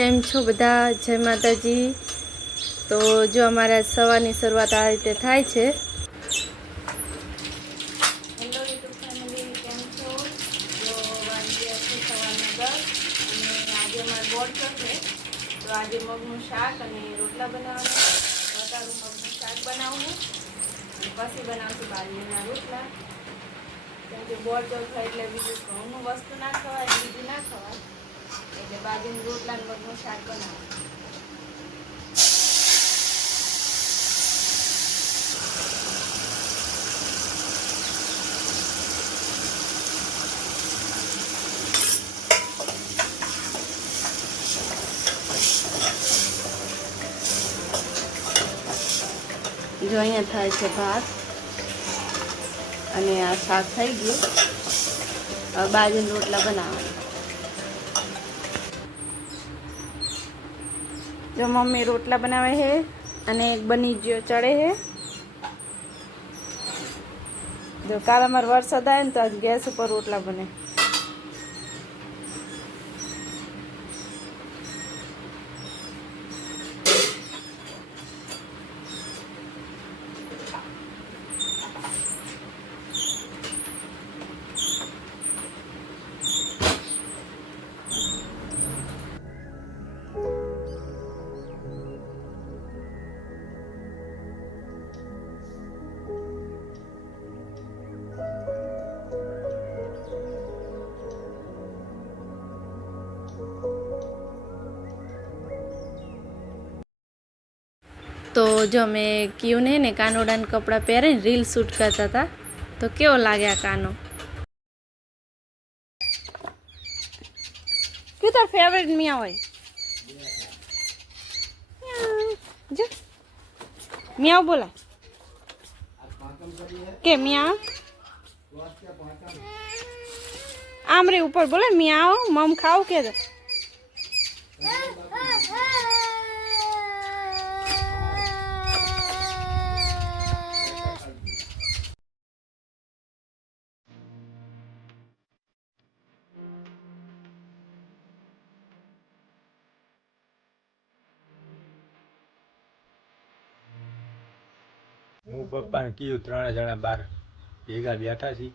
કેમ છો બધા? જય માતાજી. તો જો અમારા સવારની શરૂઆત આ રીતે થાય છે. આજે મગનું શાક અને રોટલા બનાવવાનું વટારું મગનું શાક બનાવવું. પછી બનાવશું બાજરીના રોટલા. કેમ કે બોર્ડ જો એટલે બીજું ઘઉંનું વસ્તુ ના ખવાય, બીજું ના બાજરીની રોટલા અને મગનું શાક બનાવું. જો અહીંયા થાય છે ભાત, અને આ શાક થઈ ગયું. બાજુ રોટલા બનાવવાના. જો મમ્મી રોટલા બનાવે છે અને એક બની ગયો ચડે છે. જો કાલ અમારે વરસાદ આવે ને તો આજ ગેસ ઉપર રોટલા બને. તો જો મેં કયું ને ને કાનોડાના કપડાં પહેરીને રીલ શૂટ કરતા હતા, તો કેવો લાગ્યા કાનો? કયું તાર ફેવરેટ મિયા હોય. જો. મિયા બોલા. કે મિયા? આમ રે ઉપર બોલે મિયાવ મમ ખાવ કે હું પપ્પાને કીધું ત્રણે જણા બાર ભેગા બેઠા છીએ.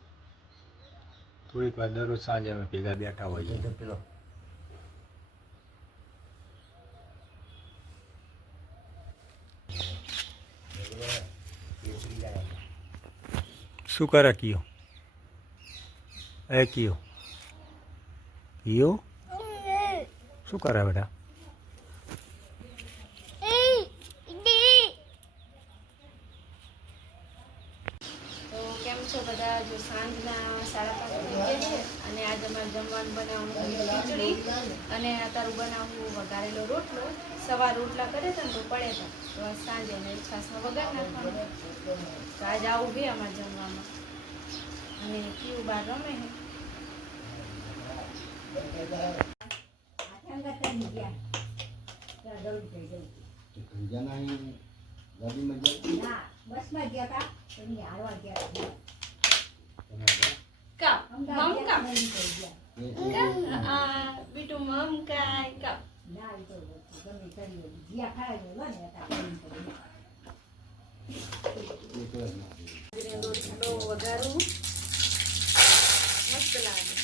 થોડીક વાર દરરોજ સાંજે અમે ભેગા બેઠા હોઈએ શું કરે કયો? એ કયો. કયો? શું કરે બેટા તો કેમ છો બધા જો સાંજના સાડા પાંચ થઈ ગયા છે અને આજે અમારે જમવાનું બનાવવાનું છે ખીચડી અને અત્યારે બનાવવું વઘારેલો રોટલો. સવાર રોટલા કરે છે ને તો પડે છે તો સાંજે અને છાસમાં વઘાર નાખવાનું. તો આજે આવું બી અમારે જમવામાં. અને કેવું બાર રમે છે? કપ મમ ગયા હતા. બીટુ હારવા કાય કપ રોટલો વઘારું મસ્ત લાગે લકી ઉરી આવી છે ભાઈ મોરી છે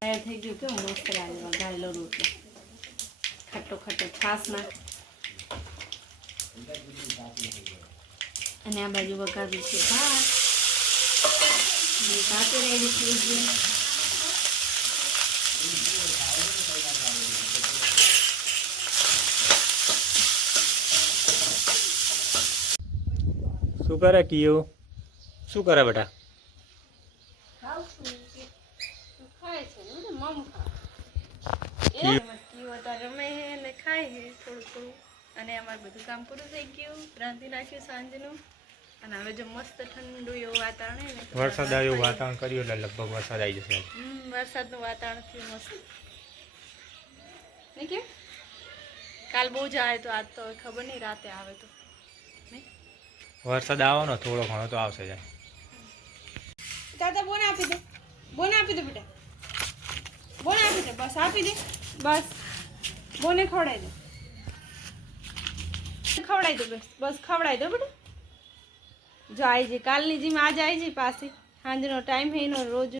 તૈયાર થઈ ગયું કેવું મસ્ત લાગે વઘારેલો રોટલો ખટ્ટો ખટ્ટો છાસ અને આ બાજુ વઘાર્યું છે ભાત. ભાત રેડી થઈ શું કરે કિયો. શું કરે બેટા અને અમારે બધું કામ પૂરું થઈ ગયું. રાંધી નાખ્યું સાંજનું. અને હવે જો મસ્ત ઠંડુ એવું વાતાવરણ વરસાદ આવ્યું વાતાવરણ કર્યું એટલે લગભગ વરસાદ આવી જશે. વરસાદનું વાતાવરણ થયું મસ્ત. કે? કાલ બહુ જ આવે તો આજ તો ખબર નહીં રાતે આવે તો. વરસાદ આવવાનો થોડો ઘણો તો આવશે જાય. દાદા બોને આપી દે. બોને આપી દે બેટા. બોને આપી દે બસ આપી દે. બસ. બોને ખવડાવી દે. ખવડાવી દે બસ. બસ ખવડાવી દો બેટા. જો આવી જઈ કાલની જીમ આજે આવી જઈ પાછી સાંજનો ટાઈમ હે એનો રોજ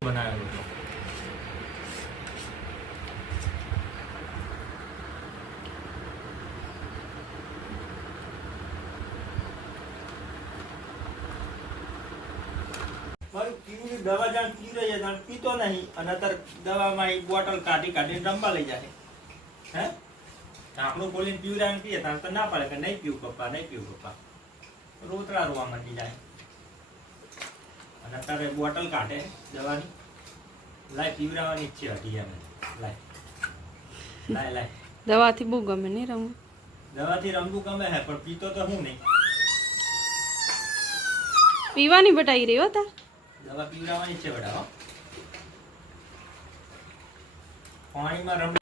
દવા જાણ પી રહી જાણ પીતો નહીં. અને અત્યારે દવામાં એ બોટલ કાઢી કાઢીને રમવા લઈ જાય. હે? આપણું બોલીને પીવરાને પીએ તાર તો ના પાડે કે નહીં પીવું પપ્પા નહીં પીવું પપ્પા. રોતડા રોવા મટી જાય અને અત્યારે બોટલ કાઢે દવાની. લાય પીવરાવાની ઈચ્છે હતી એમ. લાય. લાય લાય. દવાથી બહુ ગમે નહીં રમવું? દવાથી રમવું ગમે હે પણ પીતો તો હું નહીં. પીવાની બટાઈ રહ્યો હો તાર. દવા પીવરાવાની છે બેટા પાણીમાં રમ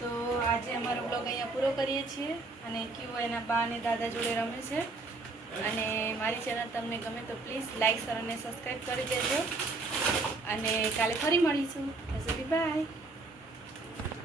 તો આજે અમારો બ્લોગ અહીંયા પૂરો કરીએ છીએ અને કયું એના બા અને દાદા જોડે રમે છે. અને મારી ચેનલ તમને ગમે તો પ્લીઝ લાઇક શેર અને સબસ્ક્રાઈબ કરી દેજો. અને કાલે ફરી મળીશું. બાય